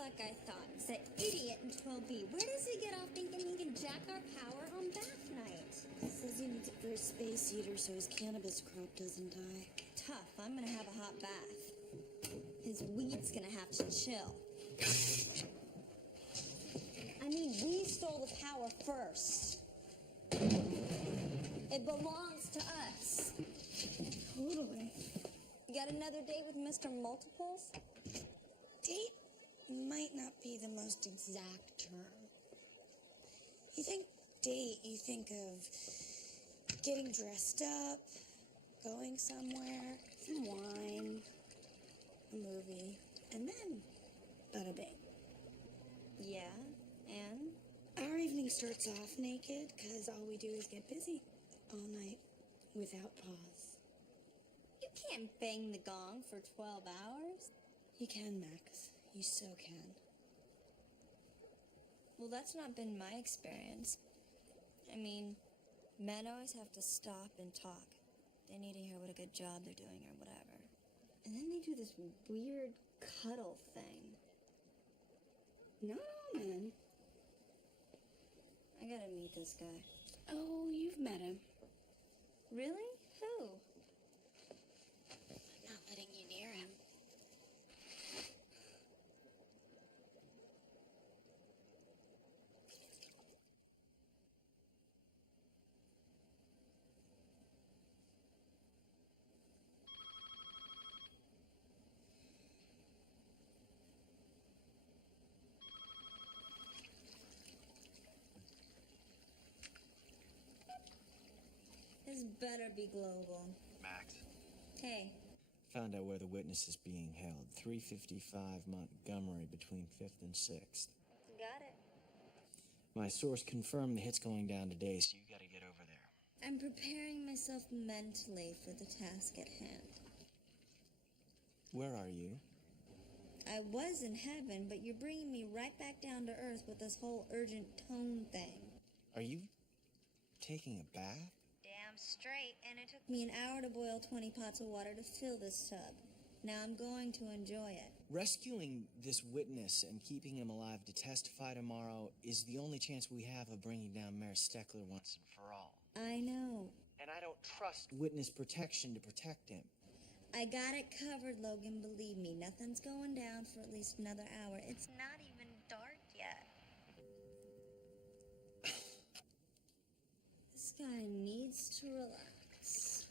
like I thought. It's that idiot in 12B. Where does he get off thinking he can jack our power on bath night? Says he needs it for his space heater so his cannabis crop doesn't die. Tough. I'm gonna have a hot bath. His weed's gonna have to chill. I mean, we stole the power first. It belongs to us. Totally. You got another date with Mr. Multiples? Date might not be the most exact term. You think date, you think of getting dressed up, going somewhere, some wine, a movie, and then bada bing. Yeah, and? Our evening starts off naked because all we do is get busy all night without pause. You can't bang the gong for 12 hours. You can, Max. You so can. Well, that's not been my experience. I mean, men always have to stop and talk. They need to hear what a good job they're doing or whatever. And then they do this weird cuddle thing. No, man. I gotta meet this guy. Oh, you've met him. Really? Who? I'm not letting you near him. This better be global. Max. Hey. Found out where the witness is being held. 355 Montgomery between 5th and 6th. Got it. My source confirmed the hit's going down today, so you gotta get over there. I'm preparing myself mentally for the task at hand. Where are you? I was in heaven, but you're bringing me right back down to earth with this whole urgent tone thing. Are you taking a bath? Damn straight, and it took me an hour to boil 20 pots of water to fill this tub. Now I'm going to enjoy it. Rescuing this witness and keeping him alive to testify tomorrow is the only chance we have of bringing down Mayor Steckler once and for all. I know. And I don't trust witness protection to protect him. I got it covered, Logan, believe me. Nothing's going down for at least another hour. It's not even dark yet. This guy needs to relax.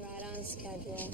Right on schedule.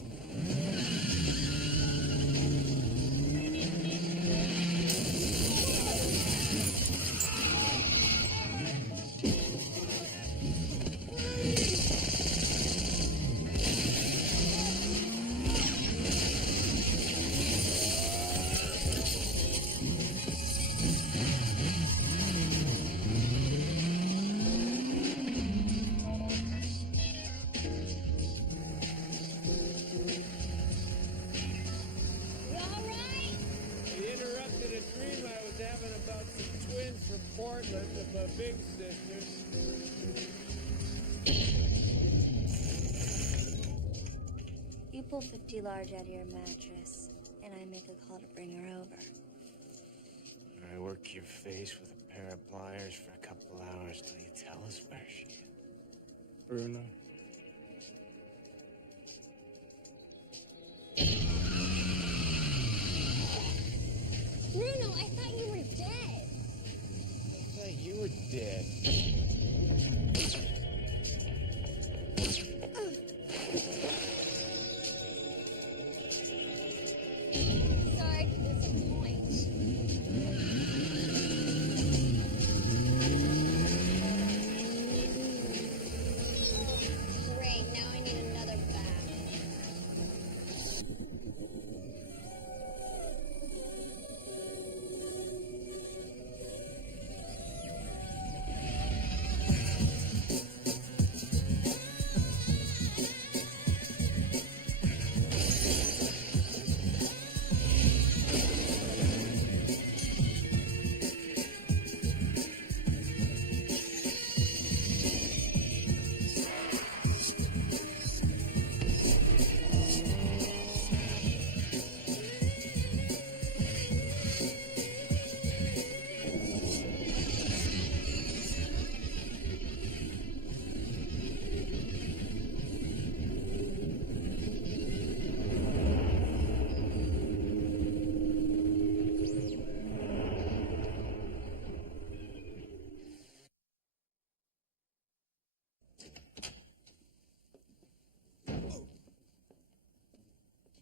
Portland with my big sister. You pull 50 large out of your mattress, and I make a call to bring her over. I work your face with a pair of pliers for a couple hours till you tell us where she is. Bruno. Bruno, I thought you were dead. I thought you were dead. Sorry to disappoint. Great, now I need another bath.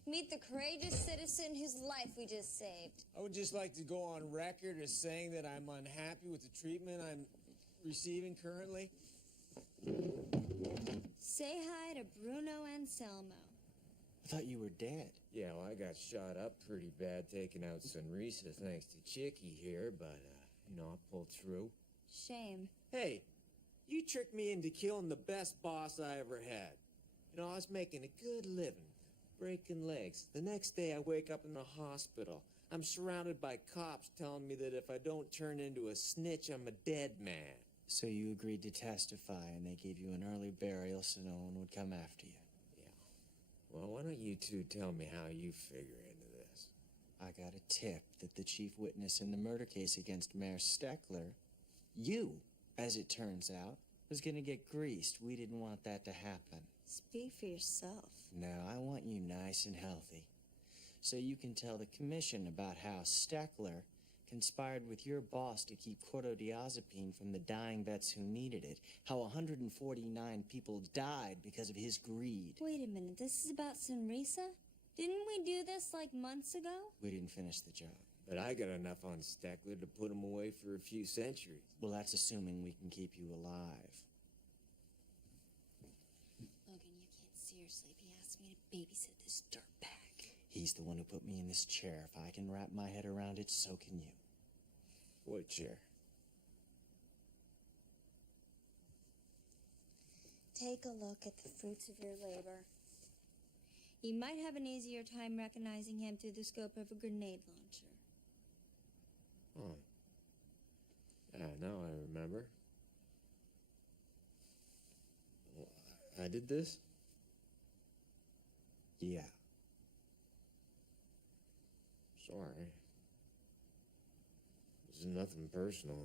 Meet the courageous citizen whose life we just saved. I would just like to go on record as saying that I'm unhappy with the treatment I'm receiving currently. Say hi to Bruno Anselmo. I thought you were dead. Yeah, well, I got shot up pretty bad taking out Sunrisa thanks to Chicky here, but, I pulled through. Shame. Hey, you tricked me into killing the best boss I ever had. I was making a good living, breaking legs. The next day I wake up in the hospital. I'm surrounded by cops telling me that if I don't turn into a snitch, I'm a dead man. So you agreed to testify, and they gave you an early burial so no one would come after you. Yeah. Well, why don't you two tell me how you figure into this? I got a tip that the chief witness in the murder case against Mayor Steckler, you, as it turns out, was gonna get greased. We didn't want that to happen. Speak for yourself. No, I want you nice and healthy. So you can tell the commission about how Steckler conspired with your boss to keep cortodiazepine from the dying vets who needed it. How 149 people died because of his greed. Wait a minute, this is about Sunrisa? Didn't we do this like months ago? We didn't finish the job. But I got enough on Steckler to put him away for a few centuries. Well, that's assuming we can keep you alive. Logan, you can't seriously be asking me to babysit this dirtbag. He's the one who put me in this chair. If I can wrap my head around it, so can you. What chair? Take a look at the fruits of your labor. You might have an easier time recognizing him through the scope of a grenade launcher. Oh. Yeah, now I remember. I did this? Yeah. Sorry. This is nothing personal,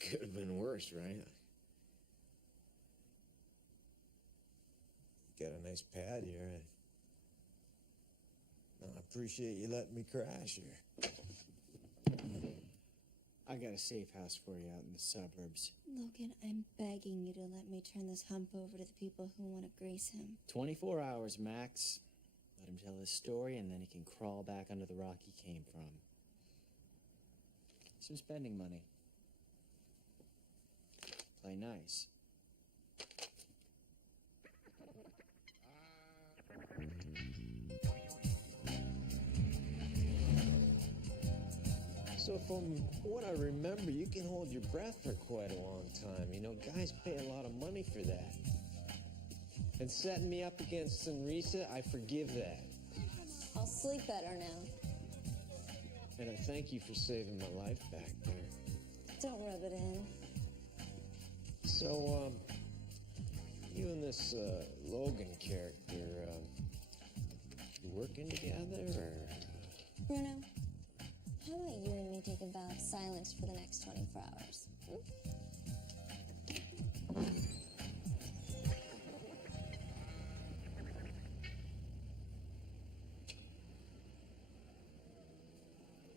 Could have been worse, right? You got a nice pad here. I appreciate you letting me crash here. I got a safe house for you out in the suburbs. Logan, I'm begging you to let me turn this hump over to the people who want to grease him. 24 hours, max. Let him tell his story, and then he can crawl back under the rock he came from. Some spending money. Play nice. So from what I remember, you can hold your breath for quite a long time. Guys pay a lot of money for that. And setting me up against Sunrisa, I forgive that. I'll sleep better now. And I thank you for saving my life back there. Don't rub it in. So, you and this, Logan character, you working together, or? Bruno, how about you and me take a vow of silence for the next 24 hours?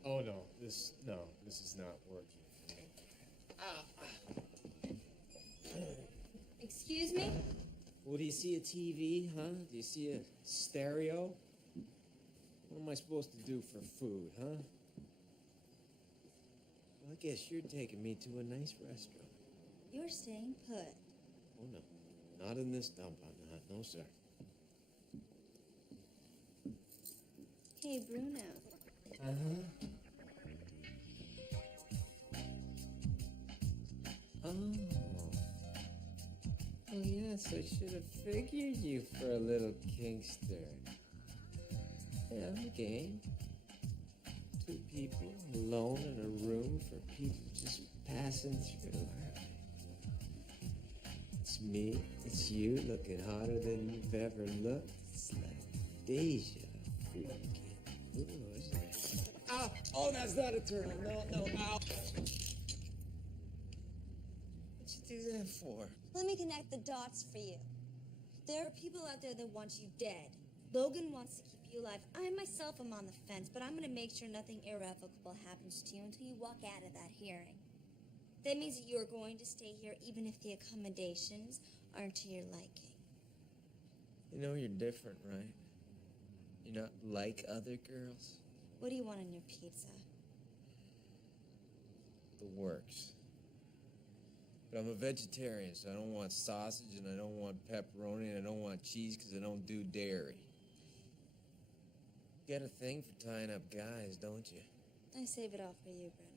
Oh no, this is not working for me. Excuse me? Well, do you see a TV, huh? Do you see a stereo? What am I supposed to do for food, huh? Well, I guess you're taking me to a nice restaurant. You're staying put. Oh, no. Not in this dump, I'm not. No, sir. Hey, Bruno. Uh-huh. Oh. Oh, yes, I should have figured you for a little kinkster. Yeah, I'm game. Two people alone in a room for people just passing through. It's me, it's you, looking hotter than you've ever looked. It's like deja vu. Ooh, isn't it? Ow! Oh, that's not a turtle. No, ow! What'd you do that for? Let me connect the dots for you. There are people out there that want you dead. Logan wants to keep you alive. I myself am on the fence, but I'm gonna make sure nothing irrevocable happens to you until you walk out of that hearing. That means that you're going to stay here even if the accommodations aren't to your liking. You know you're different, right? You're not like other girls. What do you want on your pizza? The works. But I'm a vegetarian, so I don't want sausage, and I don't want pepperoni, and I don't want cheese because I don't do dairy. You got a thing for tying up guys, don't you? I save it all for you, Bruno.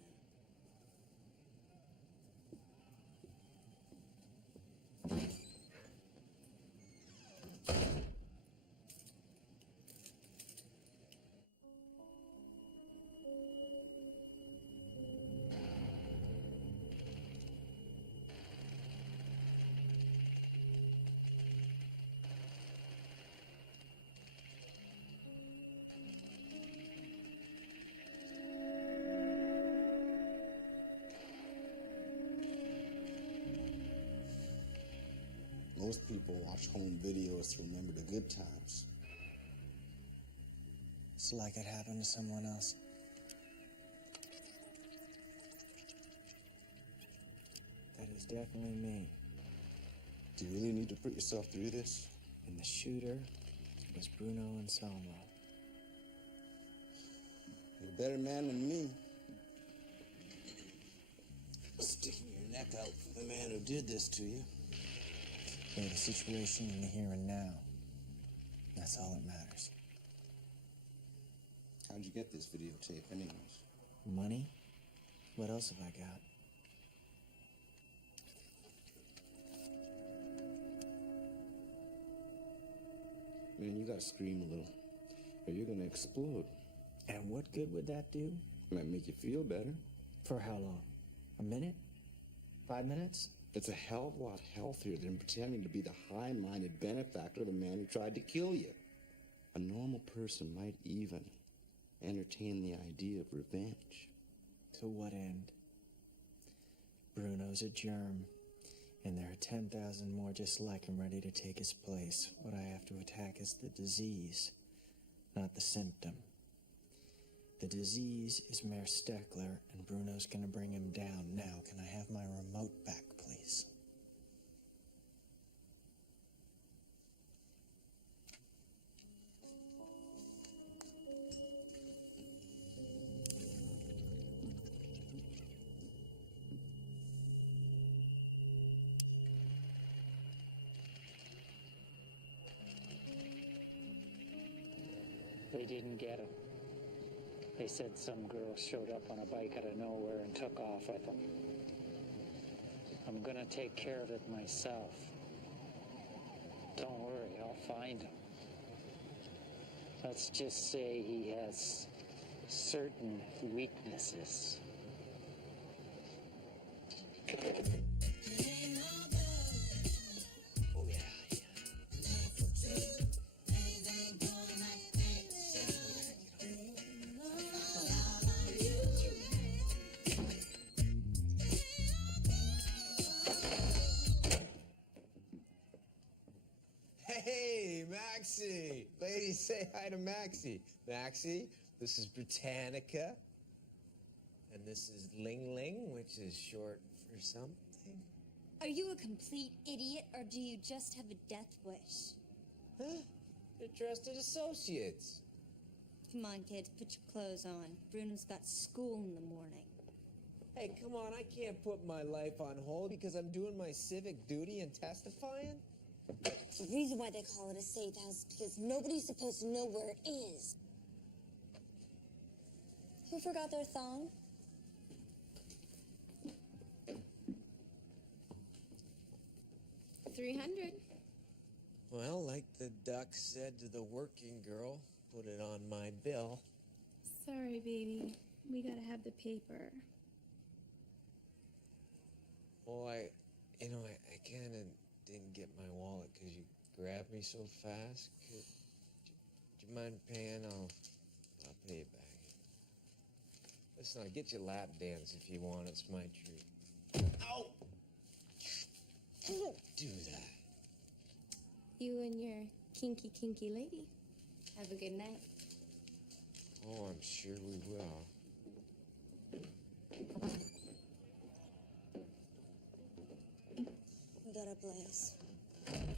Most people watch home videos to remember the good times. It's like it happened to someone else. That is definitely me. Do you really need to put yourself through this? And the shooter was Bruno and Salmo. You're a better man than me. Sticking your neck out for the man who did this to you. You're the situation in the here and now. That's all that matters. How'd you get this videotape anyways? Money? What else have I got? Man, you gotta scream a little, or you're gonna explode. And what good would that do? Might make you feel better. For how long? A minute? 5 minutes? It's a hell of a lot healthier than pretending to be the high-minded benefactor of the man who tried to kill you. A normal person might even entertain the idea of revenge. To what end? Bruno's a germ, and there are 10,000 more just like him ready to take his place. What I have to attack is the disease, not the symptom. The disease is Mayor Steckler, and Bruno's gonna bring him down. Now, can I have my remote back, please? They didn't get him. They said some girl showed up on a bike out of nowhere and took off with him. I'm gonna take care of it myself. Don't worry, I'll find him. Let's just say he has certain weaknesses. you say hi to Maxie? Maxie, this is Britannica. And this is Ling Ling, which is short for something. Are you a complete idiot, or do you just have a death wish? Huh? They're trusted associates. Come on, kids, put your clothes on. Bruno's got school in the morning. Hey, come on, I can't put my life on hold because I'm doing my civic duty and testifying. The reason why they call it a safe house is because nobody's supposed to know where it is. Who forgot their thong? $300. Well, like the duck said to the working girl, put it on my bill. Sorry, baby. We gotta have the paper. Well, I kind of didn't get my wallet because you grabbed me so fast. Do you mind paying? I'll pay you back. Listen, I'll get you a lap dance if you want. It's my treat. Ow! Don't do that. You and your kinky, kinky lady. Have a good night. Oh, I'm sure we will. We got a blaze.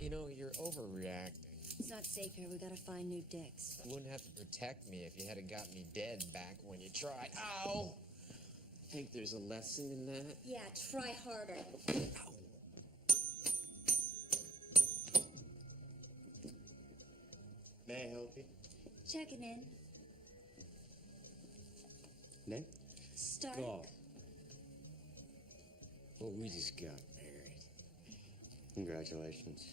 You know, you're overreacting. It's not safe here. We gotta find new dicks. You wouldn't have to protect me if you hadn't got me dead back when you tried. Ow! Think there's a lesson in that? Yeah, try harder. Ow! May I help you? Checking in. Name? Stark. Go. Well, we just got married. Congratulations.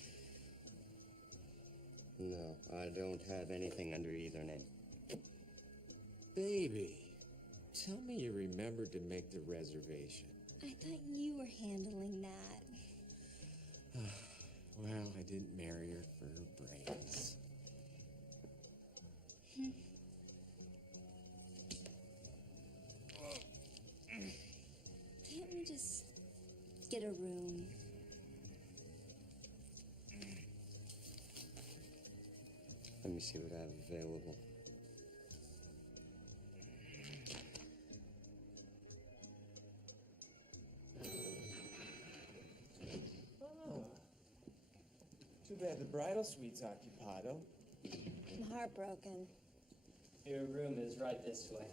No, I don't have anything under either name. Baby, tell me you remembered to make the reservation. I thought you were handling that. Well, I didn't marry her for her brains. Can't we just get a room? Let me see what I have available. Oh. Too bad the bridal suite's occupado. I'm heartbroken. Your room is right this way.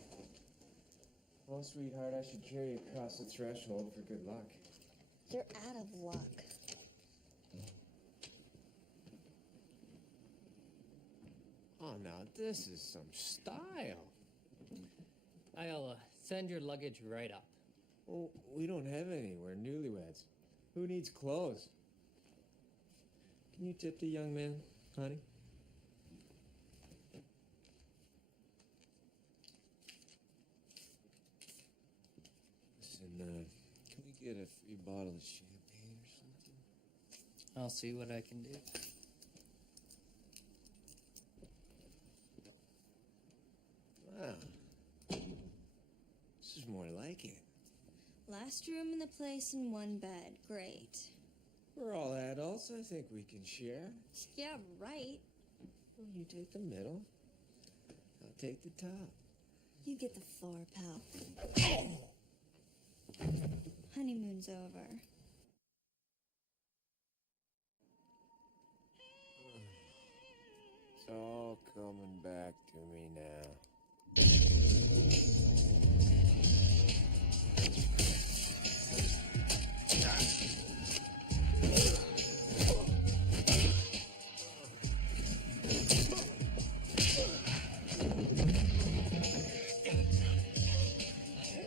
Well, sweetheart, I should carry you across the threshold for good luck. You're out of luck. Oh, now this is some style. I'll send your luggage right up. Well, we don't have any. We're newlyweds. Who needs clothes? Can you tip the young man, honey? Listen, can we get a free bottle of champagne or something? I'll see what I can do. Wow. This is more like it. Last room in the place and one bed. Great. We're all adults. I think we can share. Yeah, right. Well, you take the middle. I'll take the top. You get the floor, pal. Honeymoon's over. It's all coming back to me now.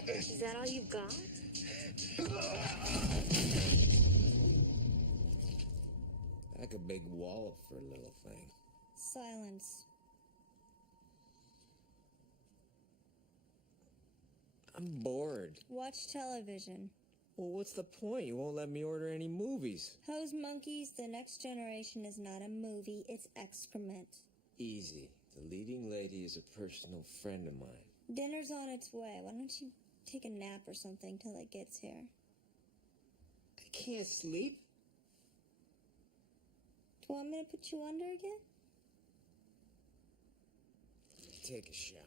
Is that all you've got? Like a big wallop for a little thing. Silence. I'm bored. Watch television. Well, what's the point? You won't let me order any movies. Hose Monkeys, The Next Generation is not a movie, it's excrement. Easy. The leading lady is a personal friend of mine. Dinner's on its way. Why don't you take a nap or something till it gets here? I can't sleep. Do you want me to put you under again? take a shower.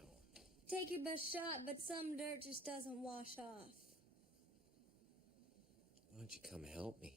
Take your best shot, but some dirt just doesn't wash off. Why don't you come help me?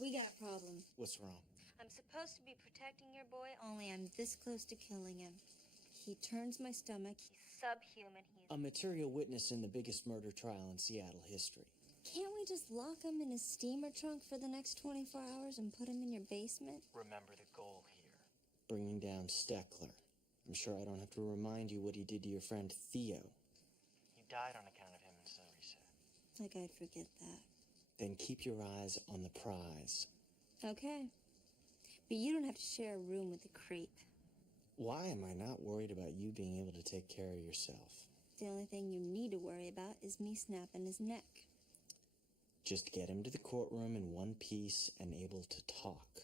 We got a problem. What's wrong? I'm supposed to be protecting your boy, only I'm this close to killing him. He turns my stomach. He's subhuman. He's A material witness in the biggest murder trial in Seattle history. Can't we just lock him in his steamer trunk for the next 24 hours and put him in your basement? Remember the goal here. Bringing down Steckler. I'm sure I don't have to remind you what he did to your friend Theo. He died on account of him, and so he said. Like I'd forget that. Then keep your eyes on the prize. Okay. But you don't have to share a room with the creep. Why am I not worried about you being able to take care of yourself? The only thing you need to worry about is me snapping his neck. Just get him to the courtroom in one piece and able to talk.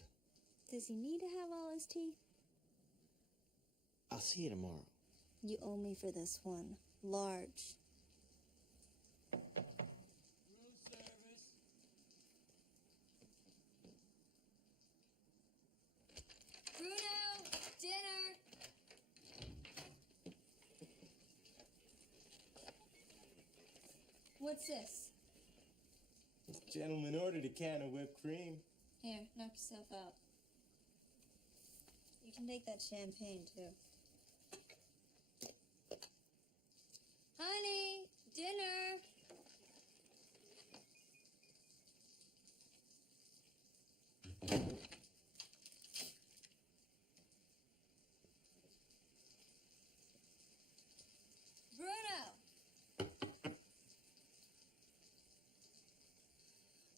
Does he need to have all his teeth? I'll see you tomorrow. You owe me for this one. Large. Bruno, dinner. What's this? This gentleman ordered a can of whipped cream. Here, knock yourself out. You can take that champagne, too. Honey, dinner. Bruno!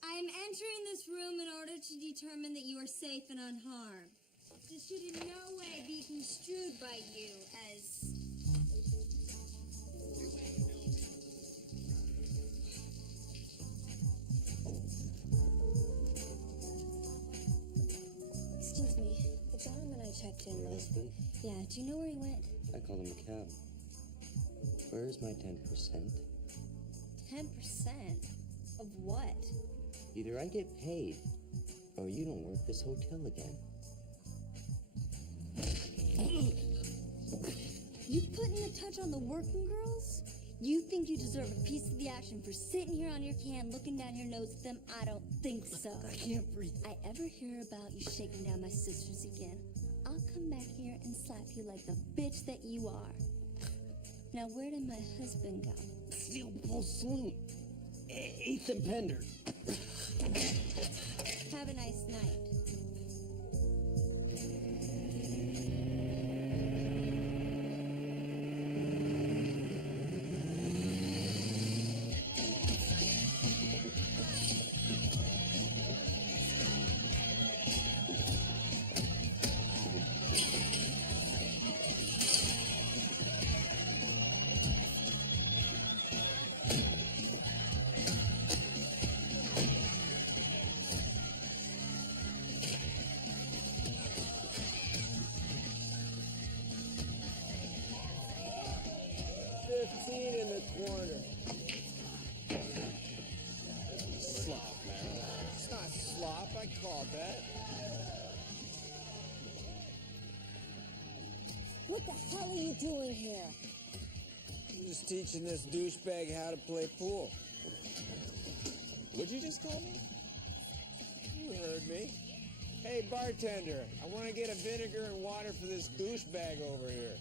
I am entering this room in order to determine that you are safe and unharmed. This should in no way be construed by you as... Excuse me, the gentleman I checked in with... Husband? Yeah, do you know where he went? I called him a cab. Where's my 10%? 10%? Of what? Either I get paid, or you don't work this hotel again. You putting the touch on the working girls? You think you deserve a piece of the action for sitting here on your can looking down your nose at them? I don't think so. I can't breathe. I ever hear about you shaking down my sisters again, I'll come back here and slap you like the bitch that you are. Now, where did my husband go? Steel Bull Saloon. 8th and Pender. Have a nice night. In the corner. Slop, man. It's not slop. I called that. What the hell are you doing here? I'm just teaching this douchebag how to play pool. What'd you just call me? You heard me. Hey, bartender, I want to get a vinegar and water for this douchebag over here.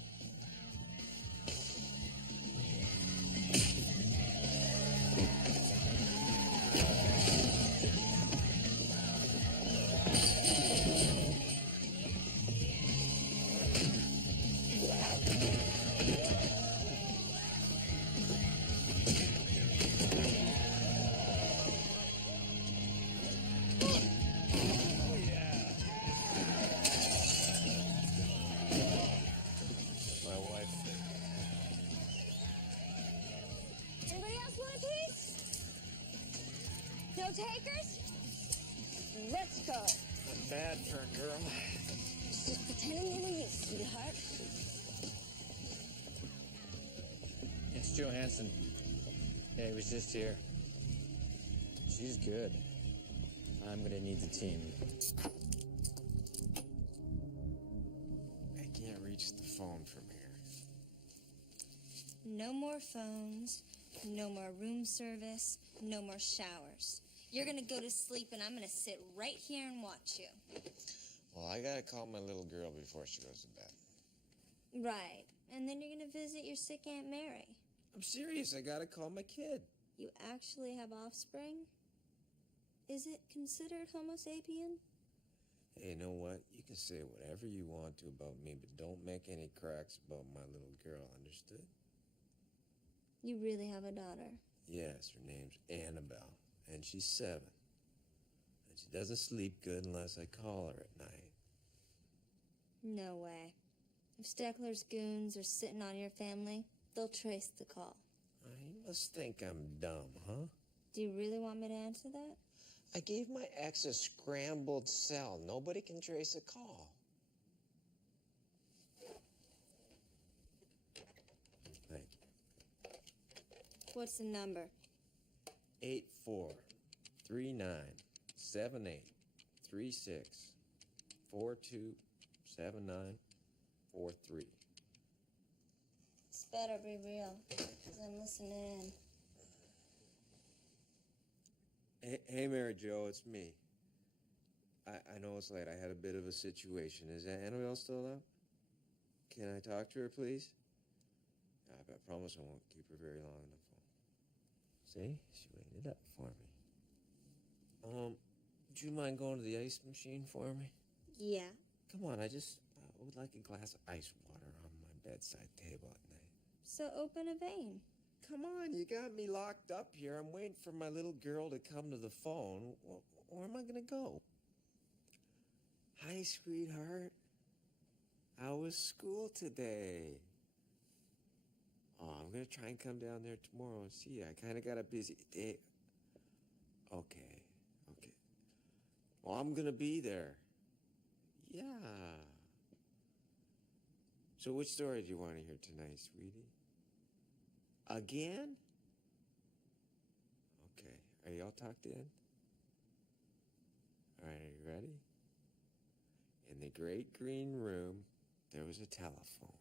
Let's go. Not bad for a girl. Just pretending to leave, sweetheart. It's Johansson. Yeah, he was just here. She's good. I'm gonna need the team. I can't reach the phone from here. No more phones, no more room service, no more showers. You're gonna go to sleep and I'm gonna sit right here and watch you. Well, I gotta call my little girl before she goes to bed. Right. And then you're gonna visit your sick Aunt Mary. I'm serious. I gotta call my kid. You actually have offspring? Is it considered Homo sapien? Hey, you know what? You can say whatever you want to about me, but don't make any cracks about my little girl, understood? You really have a daughter. Yes, her name's Annabelle, and she's 7. And she doesn't sleep good unless I call her at night. No way. If Steckler's goons are sitting on your family, they'll trace the call. You must think I'm dumb, huh? Do you really want me to answer that? I gave my ex a scrambled cell. Nobody can trace a call. Thank you. What's the number? 843976427943. It's better be real, because I'm listening in. Hey, Mary Jo, it's me. I know it's late. I had a bit of a situation. Is Annabelle still up? Can I talk to her, please? I promise I won't keep her very long on the phone. See? She waited up for me. Would you mind going to the ice machine for me? Yeah. Come on, I would like a glass of ice water on my bedside table at night. So open a vein. Come on, you got me locked up here. I'm waiting for my little girl to come to the phone. Where am I gonna go? Hi, sweetheart. How was school today? Oh, I'm gonna try and come down there tomorrow and see you. I kind of got a busy day. Okay. Well, I'm gonna be there. Yeah. So which story do you want to hear tonight, sweetie? Again? Okay. Are y'all tucked in? All right, are you ready? In the great green room, there was a telephone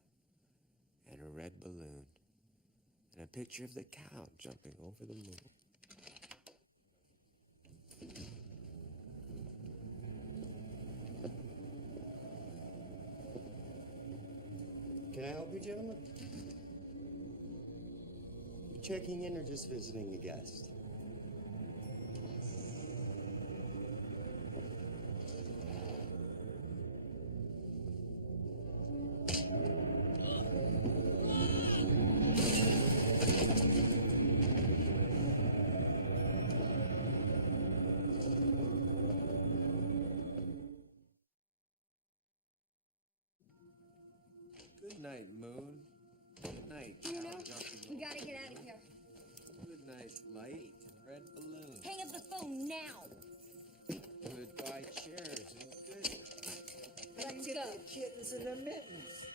and a red balloon and a picture of the cow jumping over the moon. Can I help you, gentlemen? You checking in or just visiting a guest? Good night, moon. Good night, You cow know, jumping we over. gotta get out of here. Good night, light and red balloon. Hang up the phone now. Goodbye, chairs and good. Let's go. Kittens in their mittens.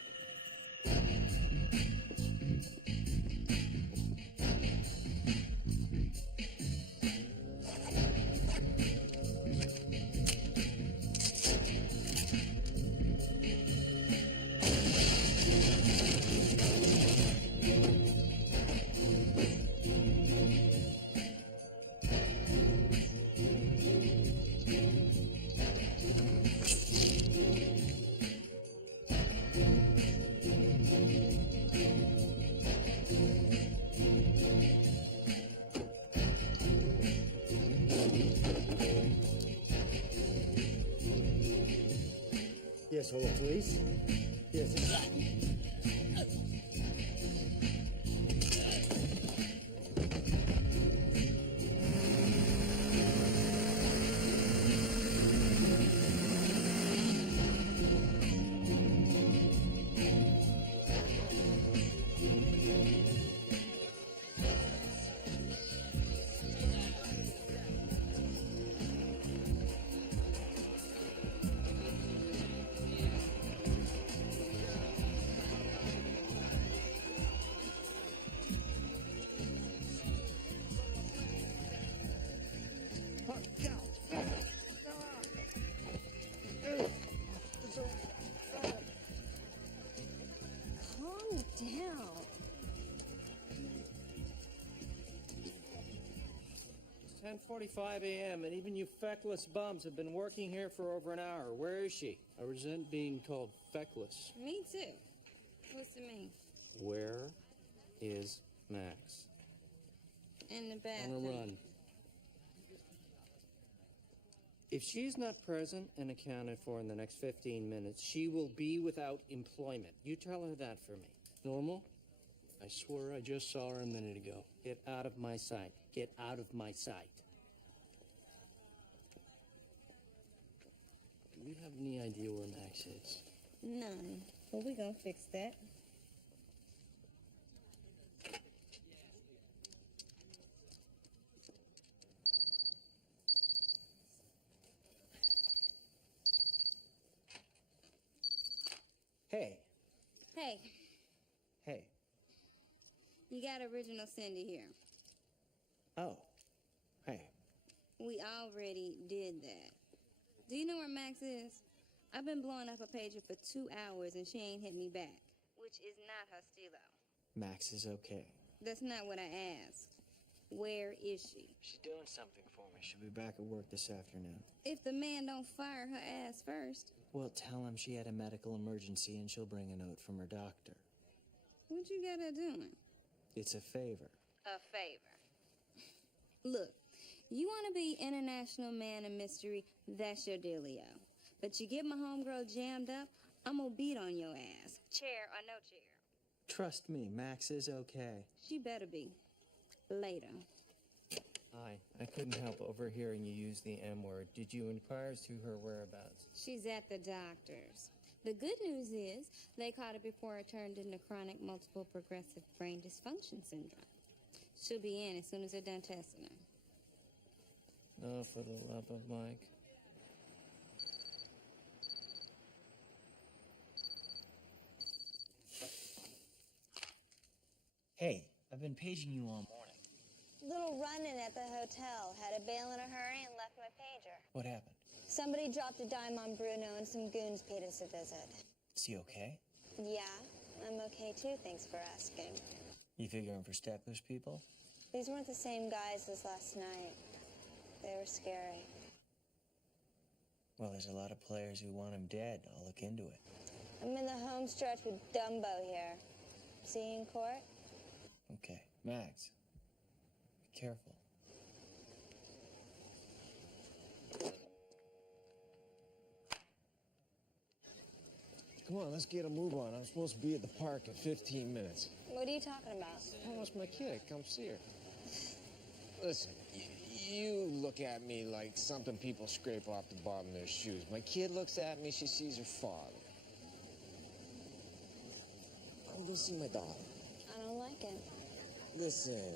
Yes, hello, police? Yes. 10:45 a.m. and even you feckless bums have been working here for over an hour. Where is she? I resent being called feckless. Me too. What's it mean? Where is Max? In the On bathroom. a run. If she's not present and accounted for in the next 15 minutes, she will be without employment. You tell her that for me. Normal? I swear I just saw her a minute ago. Get out of my sight. Get out of my sight. Do you have any idea where Max is? None. But we gonna fix that. Hey. Hey, Hey. you got original Cindy here. Oh. Hey. We already did that. Do you know where Max is? I've been blowing up a pager for 2 hours and she ain't hit me back. Which is not her stilo. Max is okay. That's not what I asked. Where is she? She's doing something for me. She'll be back at work this afternoon. If the man don't fire her ass first, Well, tell him she had a medical emergency and she'll bring a note from her doctor. what you got her doing? It's a favor. A favor. Look, you want to be international man of mystery, that's your dealio. But you get my homegirl jammed up, I'm gonna beat on your ass. Chair or no chair. Trust me, Max is okay. She better be. Later. Hi. I couldn't help overhearing you use the M word. Did you inquire as to her whereabouts? She's at the doctor's. The good news is they caught it before it turned into chronic multiple progressive brain dysfunction syndrome. She'll be in as soon as they're done testing her. Oh, for the love of Mike. Hey, I've been paging you all morning. Little run-in at the hotel. Had to bail in a hurry and left my pager. What happened? Somebody dropped a dime on Bruno and some goons paid us a visit. Is he okay? Yeah, I'm okay too, thanks for asking. You figuring for Steckler's people? These weren't the same guys as last night. They were scary. Well, there's a lot of players who want him dead. I'll look into it. I'm in the home stretch with Dumbo here. See you in court? Okay. Max, be careful. Come on, let's get a move on. I'm supposed to be at the park in 15 minutes. What are you talking about? Oh, it's my kid. Come see her. Listen, you look at me like something people scrape off the bottom of their shoes. My kid looks at me, she sees her father. I'm gonna see my daughter. I don't like it. Listen,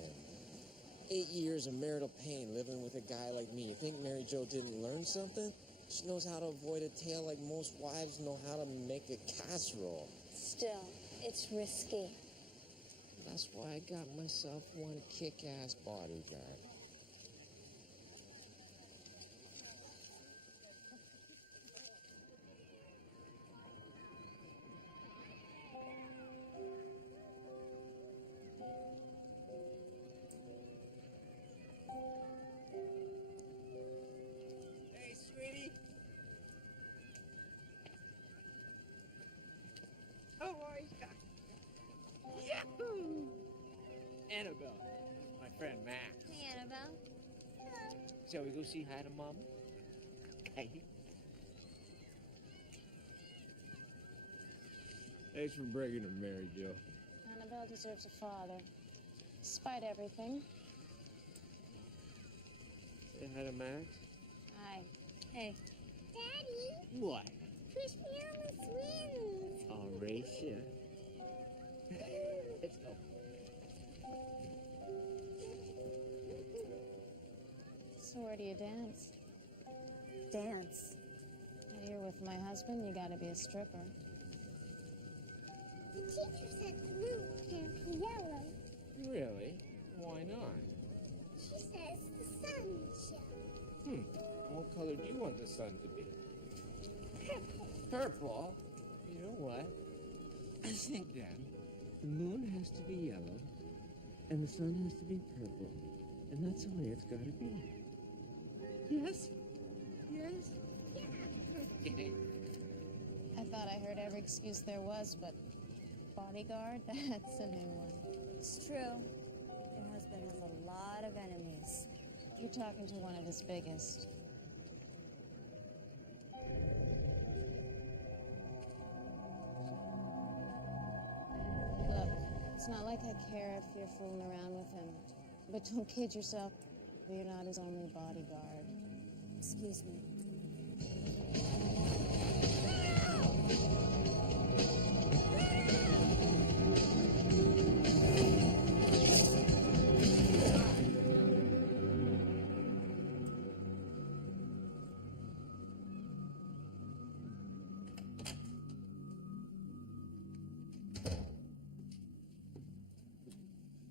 8 years of marital pain living with a guy like me. You think Mary Jo didn't learn something? She knows how to avoid a tail like most wives know how to make a casserole. Still, it's risky. That's why I got myself one kick-ass bodyguard. Hey, sweetie. How are you? Yahoo! Annabelle, my friend Max. Hey, Annabelle. Shall we go see hi to Mama? Okay. Thanks for bringing her, Mary Jo. Annabelle deserves a father, despite everything. Say hi to Max. Hi. Hey. Daddy, What? push me on the swings. I'll race you. Let's go. So where do you dance? Dance. If you're with my husband, you gotta be a stripper. The teacher said blue can't be yellow. Really? Why not? She says the sun shall. What color do you want the sun to be? Purple. Purple? You know what? I think then the moon has to be yellow and the sun has to be purple. And that's the way it's gotta be. Yes? Yes? Okay. I thought I heard every excuse there was, but bodyguard? That's a new one. It's true. Your husband has a lot of enemies. You're talking to one of his biggest. Look, it's not like I care if you're fooling around with him. But don't kid yourself. You're not his only bodyguard. Excuse me.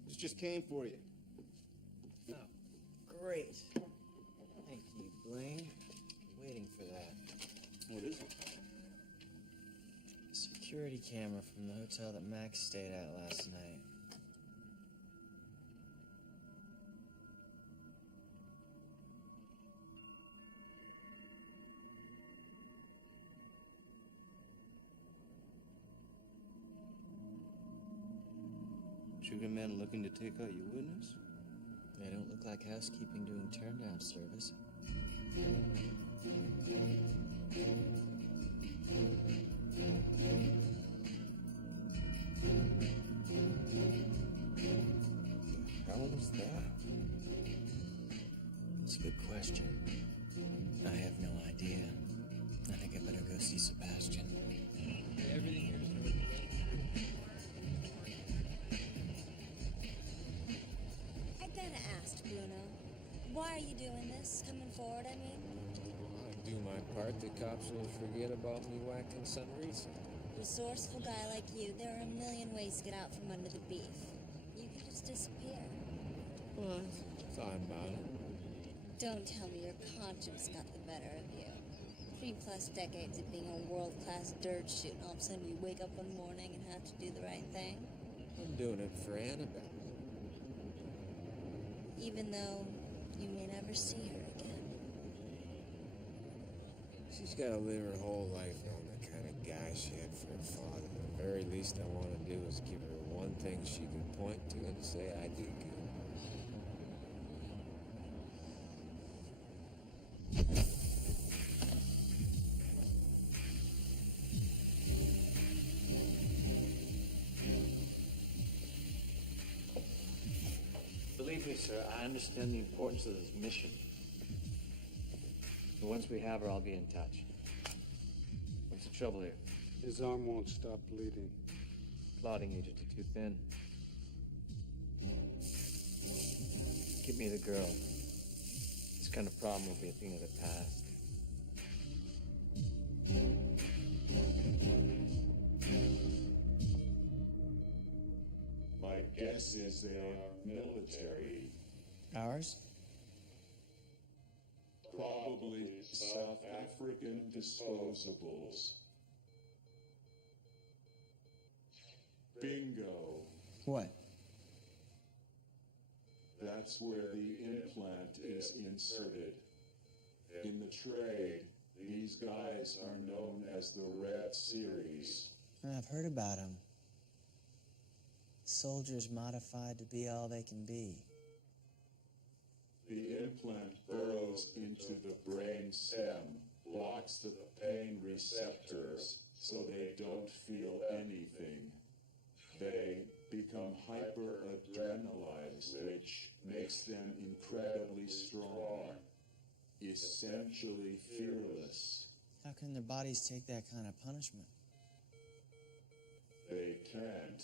This just came for you. Oh, great. Thank you, Blaine. Waiting for that. What is it? A security camera from the hotel that Max stayed at last night. Sugar man looking to take out your witness? They don't look like housekeeping doing turn-down service. How was that? It's a good question. I have no idea. I think I better go see Sebastian. Everything here I gotta ask, Bruno. Why are you doing this? Coming forward, I mean? I do my part, the cops will forget about me whacking Sunrisa. Resourceful guy like you, there are a million ways to get out from under the beef. You can just disappear. Well, I thought about it. Don't tell me your conscience got the better of you. 3+ decades of being a world-class dirt shoot, and all of a sudden you wake up one morning and have to do the right thing? I'm doing it for Annabelle. Even though you may never see her again. She's got to live her whole life knowing the kind of guy she had for a father. The very least I want to do is give her one thing she can point to and say I did good. Believe me, sir, I understand the importance of this mission. But once we have her, I'll be in touch. What's the trouble here? His arm won't stop bleeding. Clotting agents are too thin. Give me the girl. This kind of problem will be a thing of the past. My guess is they are military. Ours? Probably South African disposables. Bingo. What? That's where the implant is inserted. In the trade, these guys are known as the Red Series. I've heard about them. Soldiers modified to be all they can be. The implant burrows into the brain stem, blocks the pain receptors so they don't feel anything. They become hyper-adrenalized, which makes them incredibly strong, essentially fearless. How can their bodies take that kind of punishment? They can't.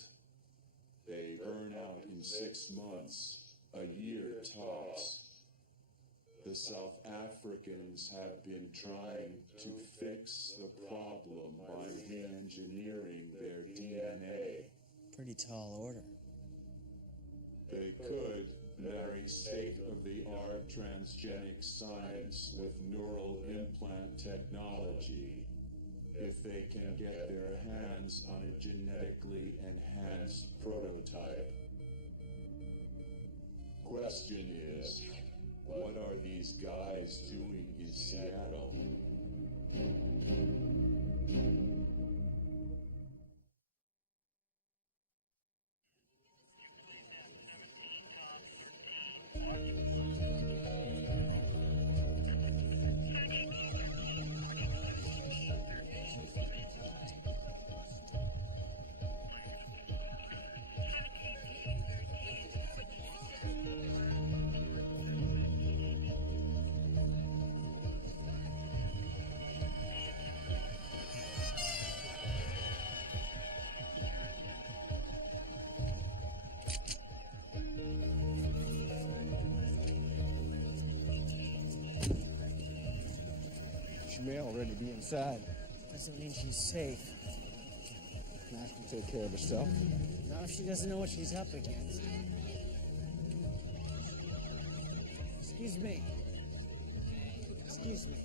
They burn out in 6 months, a year tops. The South Africans have been trying to fix the problem by re-engineering their DNA. Pretty tall order. They could marry state-of-the-art transgenic science with neural implant technology if they can get their hands on a genetically enhanced prototype. Question is, What are these guys doing in Seattle? She may already be inside. Doesn't mean she's safe. Nash can take care of herself. Not if she doesn't know what she's up against. Excuse me. Excuse me.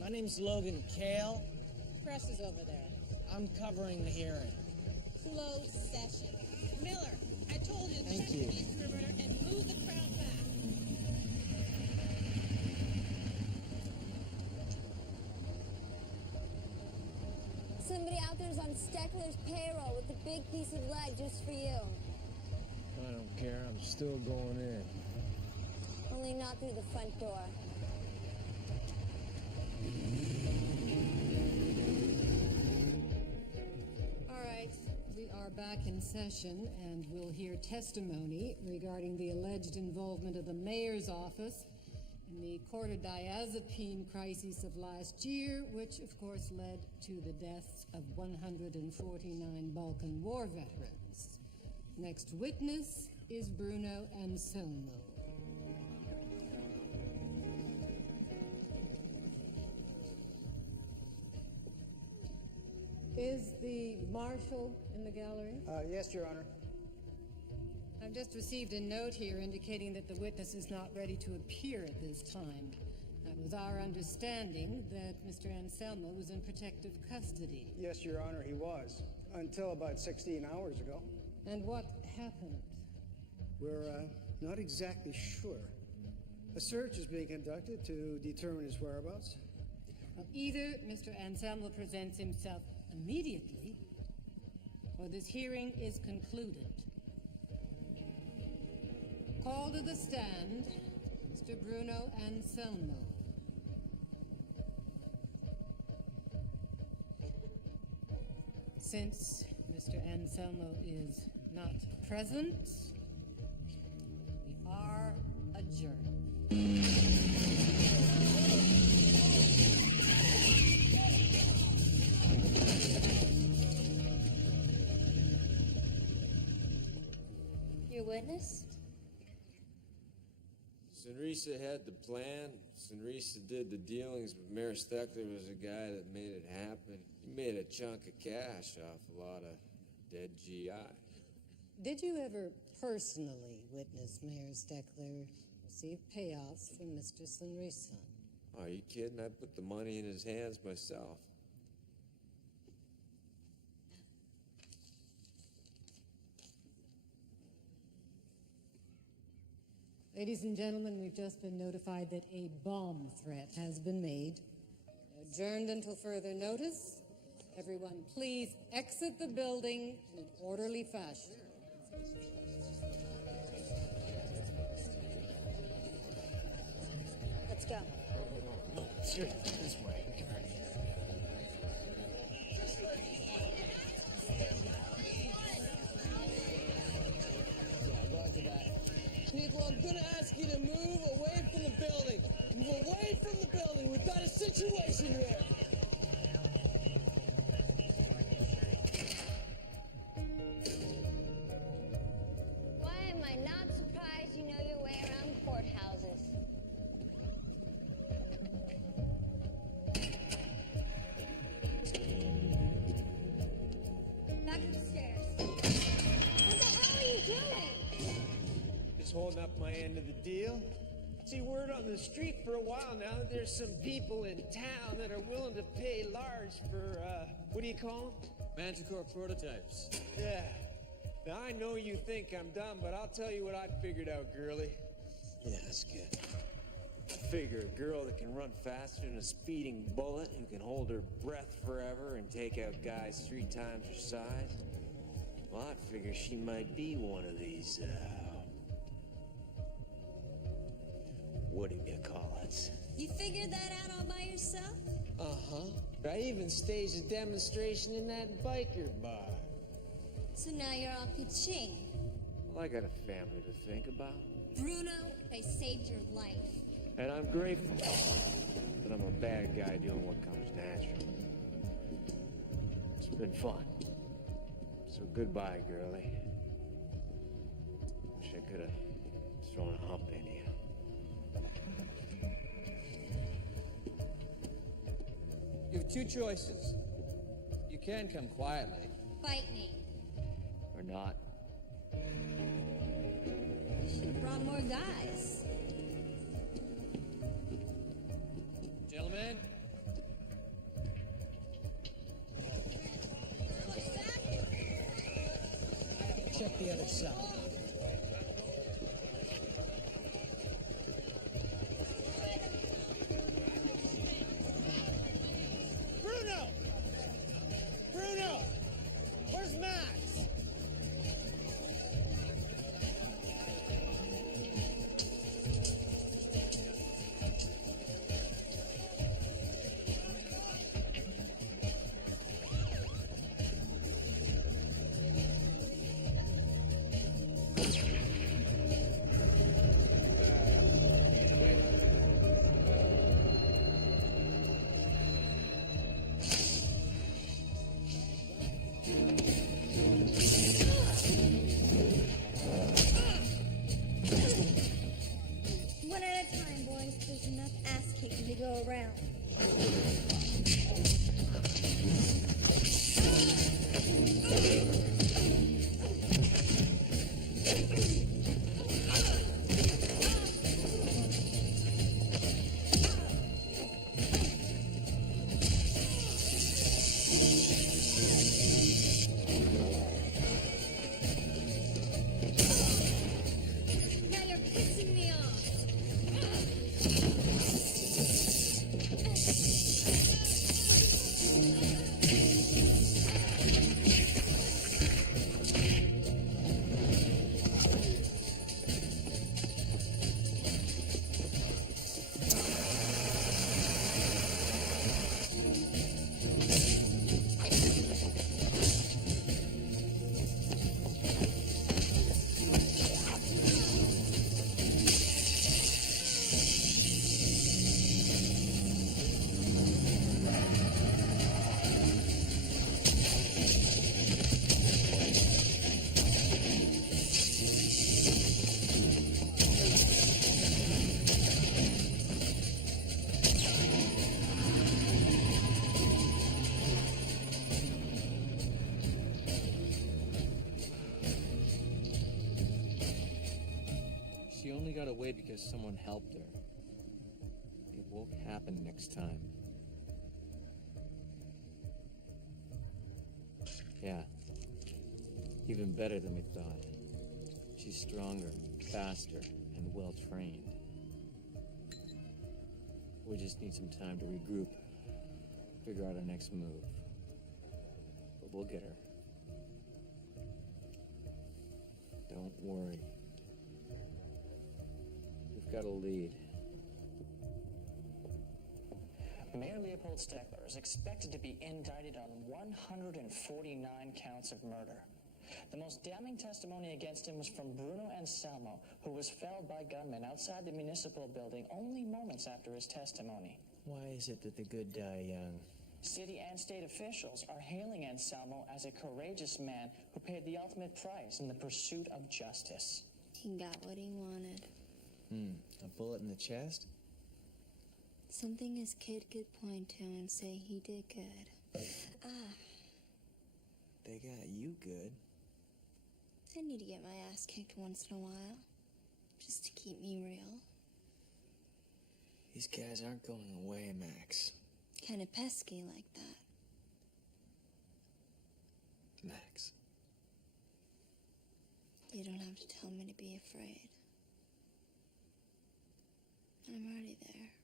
My name's Logan Kale. Press is over there. I'm covering the hearing. Closed session. Miller, I told you to Thank check you. the east perimeter and move the crowd back. Somebody out there's on Steckler's payroll with a big piece of leg just for you. I don't care. I'm still going in. Only not through the front door. All right, we are back in session, and we'll hear testimony regarding the alleged involvement of the mayor's office in the cortidiazepine crisis of last year, which of course led to the deaths of 149 Balkan War veterans. Next witness is Bruno Anselmo. Is the marshal in the gallery? Yes, Your Honor. I've just received a note here indicating that the witness is not ready to appear at this time. It was our understanding that Mr. Anselmo was in protective custody. Yes, Your Honor, he was. Until about 16 hours ago. And what happened? We're not exactly sure. A search is being conducted to determine his whereabouts. Well, either Mr. Anselmo presents himself immediately, or this hearing is concluded. Call to the stand, Mr. Bruno Anselmo. Since Mr. Anselmo is not present, we are adjourned. Your witness? Senrisa had the plan. Senrisa did the dealings, but Mayor Steckler was the guy that made it happen. He made a chunk of cash off a lot of dead GI. Did you ever personally witness Mayor Steckler receive payoffs from Mr. Senrisa? Oh, are you kidding? I put the money in his hands myself. Ladies and gentlemen, we've just been notified that a bomb threat has been made. Adjourned until further notice. Everyone, please exit the building in an orderly fashion. Let's go. No, sure, this way. People, I'm gonna ask you to move away from the building. Move away from the building. We've got a situation here. Why am I not surprised you know your way around courthouses? Back up the stairs. What the hell are you doing? Just holding up my end of the deal. See, word on the street for a while now that there's some people in town that are willing to pay large for, what do you call them? Manticore prototypes. Yeah. Now, I know you think I'm dumb, but I'll tell you what I figured out, girlie. Yeah, that's good. I figure a girl that can run faster than a speeding bullet, who can hold her breath forever and take out guys 3 times her size. Well, I figure she might be one of these, what do you call it? You figured that out all by yourself? Uh-huh. I even staged a demonstration in that biker bar. So now you're all pitching. Well, I got a family to think about. Bruno, they saved your life. And I'm grateful that I'm a bad guy doing what comes natural. It's been fun. So goodbye, girlie. Wish I could have thrown a hump into you. You have 2 choices. You can come quietly. Fight me. Or not. You should have brought more guys. Gentlemen? Check the other side. Bruno! Bruno! Where's Max? One at a time, boys. There's enough ass kicking to go around. Now you're pissing me off. She only got away because someone helped her. It won't happen next time. Yeah. Even better than we thought. She's stronger, faster, and well-trained. We just need some time to regroup, figure out our next move. But we'll get her. Don't worry. We've got a lead. Mayor Leopold Steckler is expected to be indicted on 149 counts of murder. The most damning testimony against him was from Bruno Anselmo, who was felled by gunmen outside the municipal building only moments after his testimony. Why is it that the good die young? City and state officials are hailing Anselmo as a courageous man who paid the ultimate price in the pursuit of justice. He got what he wanted. A bullet in the chest? Something his kid could point to and say he did good. They got you good. I need to get my ass kicked once in a while. Just to keep me real. These guys aren't going away, Max. Kinda pesky like that. Max. You don't have to tell me to be afraid. I'm already there.